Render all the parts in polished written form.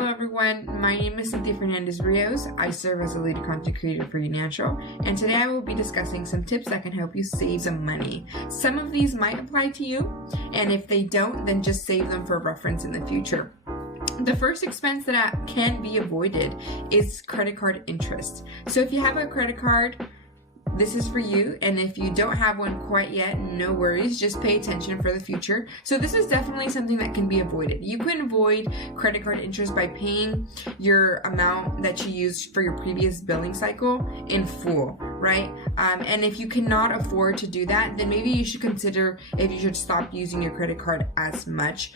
Hello everyone, my name is Cynthia Rios. I serve as a lead content creator for YouNancial, and today I will be discussing some tips that can help you save some money. Some of these might apply to you, and if they don't, then just save them for reference in the future. The first expense that can be avoided is credit card interest. So if you have a credit card, this is for you, and if you don't have one quite yet, no worries, just pay attention for the future. So this is definitely something that can be avoided. You can avoid credit card interest by paying your amount that you used for your previous billing cycle in full, right? And if you cannot afford to do that, then maybe you should consider if you should stop using your credit card as much.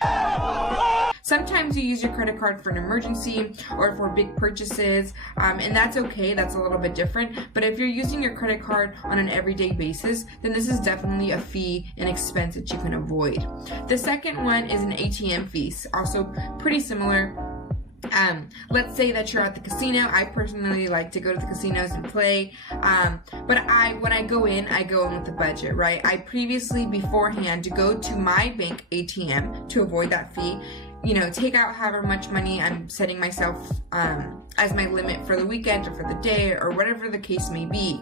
Sometimes you use your credit card for an emergency or for big purchases, and that's okay, that's a little bit different. But if you're using your credit card on an everyday basis, then this is definitely a fee and expense that you can avoid. The second one is an ATM fee, also pretty similar. Let's say that you're at the casino. I personally like to go to the casinos and play, but when I go in with a budget, right? I previously beforehand to go to my bank ATM to avoid that fee, take out however much money I'm setting myself as my limit for the weekend or for the day or whatever the case may be.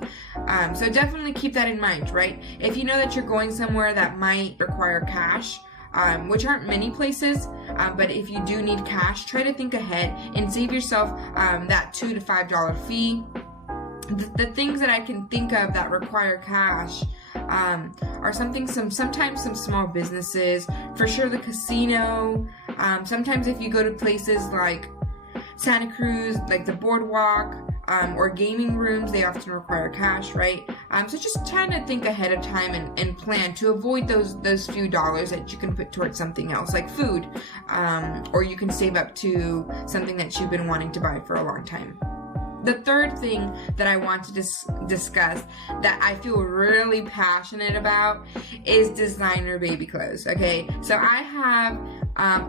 So definitely keep that in mind, right? If you know that you're going somewhere that might require cash, which aren't many places, but if you do need cash, try to think ahead and save yourself that $2 to $5 fee. The things that I can think of that require cash are sometimes some small businesses, for sure the casino. Sometimes if you go to places like Santa Cruz, like the boardwalk, or gaming rooms, they often require cash, right? So just trying to think ahead of time and plan to avoid those few dollars that you can put towards something else, like food, or you can save up to something that you've been wanting to buy for a long time. The third thing that I want to discuss that I feel really passionate about is designer baby clothes, okay? So I have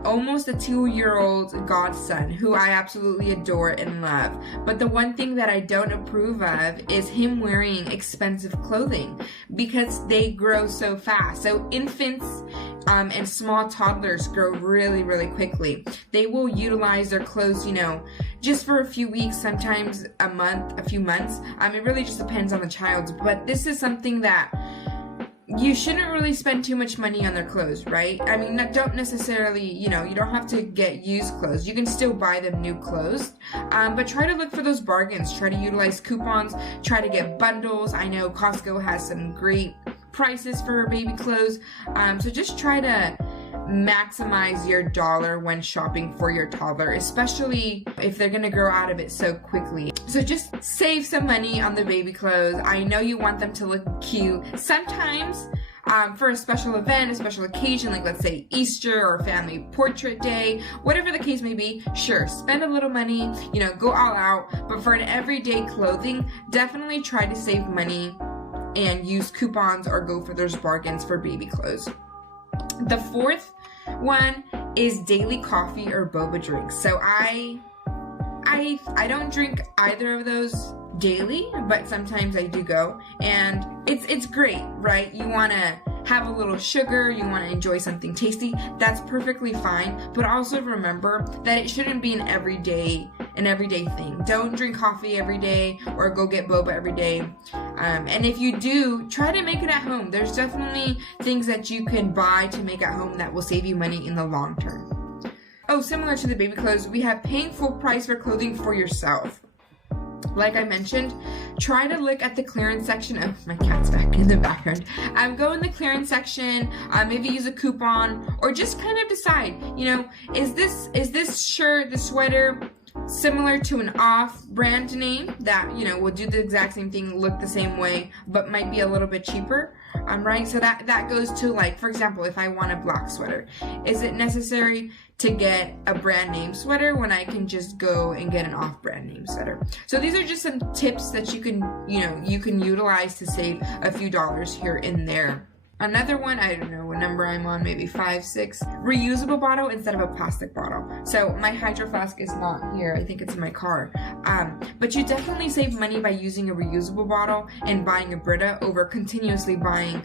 almost a 2-year-old godson who I absolutely adore and love. But the one thing that I don't approve of is him wearing expensive clothing because they grow so fast. So infants and small toddlers grow really, really quickly. They will utilize their clothes, just for a few weeks, sometimes a month, a few months. It really just depends on the child. But this is something that you shouldn't really spend too much money on their clothes, right? Don't necessarily, you don't have to get used clothes. You can still buy them new clothes, but try to look for those bargains. Try to utilize coupons. Try to get bundles. I know Costco has some great prices for baby clothes, so just try to maximize your dollar when shopping for your toddler, especially if they're gonna grow out of it so quickly. So just save some money on the baby clothes. I know you want them to look cute. Sometimes for a special event, a special occasion, like let's say Easter or family portrait day, whatever the case may be, sure, spend a little money, go all out. But for an everyday clothing, definitely try to save money and use coupons or go for those bargains for baby clothes. The fourth one is daily coffee or boba drinks. So I don't drink either of those daily, but sometimes I do go, and it's great, right? You want to have a little sugar, you want to enjoy something tasty, that's perfectly fine. But also remember that it shouldn't be an everyday thing. Don't drink coffee every day or go get boba every day. And if you do, try to make it at home. There's definitely things that you can buy to make at home that will save you money in the long term. Oh, similar to the baby clothes, we have paying full price for clothing for yourself. Like I mentioned, try to look at the clearance section. Oh, my cat's back in the background. Go in the clearance section, maybe use a coupon, or just kind of decide, is this shirt, the sweater, similar to an off-brand name that, will do the exact same thing, look the same way, but might be a little bit cheaper, right? So that goes to, like, for example, if I want a black sweater, is it necessary to get a brand name sweater when I can just go and get an off-brand name sweater? So these are just some tips that you can utilize to save a few dollars here and there. Another one, I don't know what number I'm on, maybe 5, 6, reusable bottle instead of a plastic bottle. So my hydro flask is not here, I think it's in my car. But you definitely save money by using a reusable bottle and buying a Brita over continuously buying,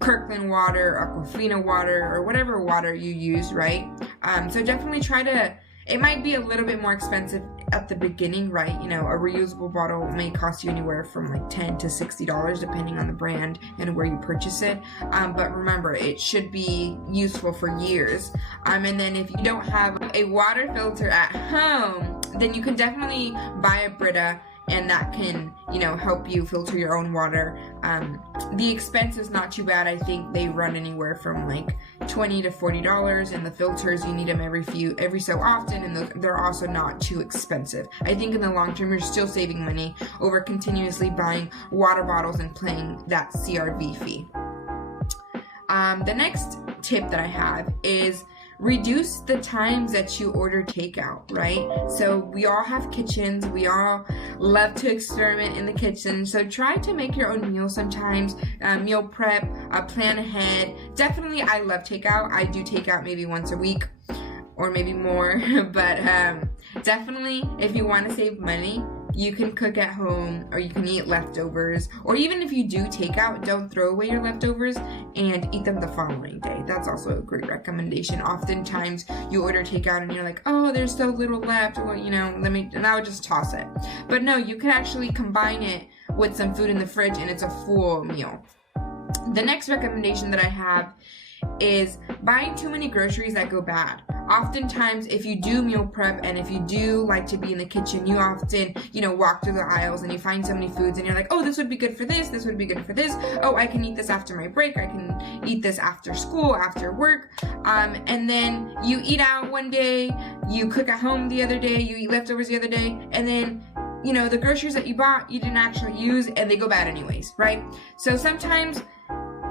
Kirkland water, Aquafina water, or whatever water you use, right? So definitely try to It might be a little bit more expensive at the beginning, right? You know, a reusable bottle may cost you anywhere from like $10 to $60 depending on the brand and where you purchase it. But remember, it should be useful for years. And then if you don't have a water filter at home, then you can definitely buy a Brita, and that can, you know, help you filter your own water. The expense is not too bad. I think they run anywhere from like $20 to $40, and the filters, you need them every so often, and they're also not too expensive. I think in the long term, you're still saving money over continuously buying water bottles and paying that CRV fee. The next tip that I have is reduce the times that you order takeout, right? So we all have kitchens. We all love to experiment in the kitchen. So try to make your own meal sometimes. Meal prep, plan ahead. Definitely, I love takeout. I do takeout maybe once a week or maybe more. But definitely, if you want to save money, you can cook at home, or you can eat leftovers, or even if you do takeout, don't throw away your leftovers and eat them the following day. That's also a great recommendation. Oftentimes you order takeout and you're like, oh, there's so little left, well, you know, and I would just toss it. But no, you can actually combine it with some food in the fridge and it's a full meal. The next recommendation that I have is buying too many groceries that go bad. Oftentimes, if you do meal prep and if you do like to be in the kitchen, you often, you know, walk through the aisles and you find so many foods and you're like, oh, this would be good for this, this would be good for this. Oh, I can eat this after my break. I can eat this after school, after work. And then you eat out one day, you cook at home the other day, you eat leftovers the other day, and then, you know, the groceries that you bought, you didn't actually use and they go bad anyways, right? So sometimes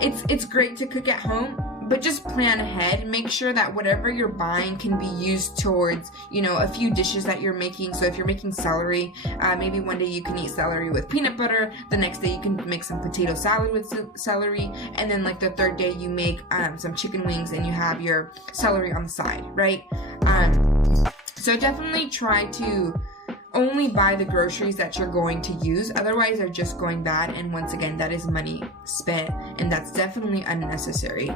it's great to cook at home, but just plan ahead. Make sure that whatever you're buying can be used towards, you know, a few dishes that you're making. So if you're making celery, maybe one day you can eat celery with peanut butter. The next day you can make some potato salad with celery. And then like the third day you make some chicken wings and you have your celery on the side, right? So definitely try to only buy the groceries that you're going to use. Otherwise, they're just going bad. And once again, that is money spent, and that's definitely unnecessary.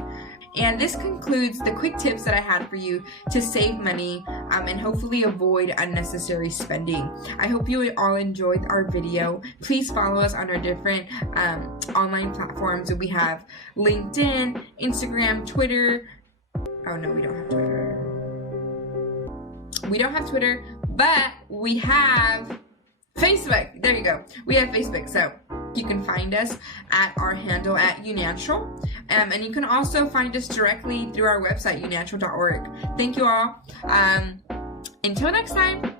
And this concludes the quick tips that I had for you to save money and hopefully avoid unnecessary spending. I hope you all enjoyed our video. Please follow us on our different online platforms. We have LinkedIn, Instagram, Twitter. Oh no, we don't have Twitter. We don't have Twitter, but we have Facebook. There you go. We have Facebook. So you can find us at our handle at YouNancial. And you can also find us directly through our website, YouNancial.org. Thank you all. Until next time.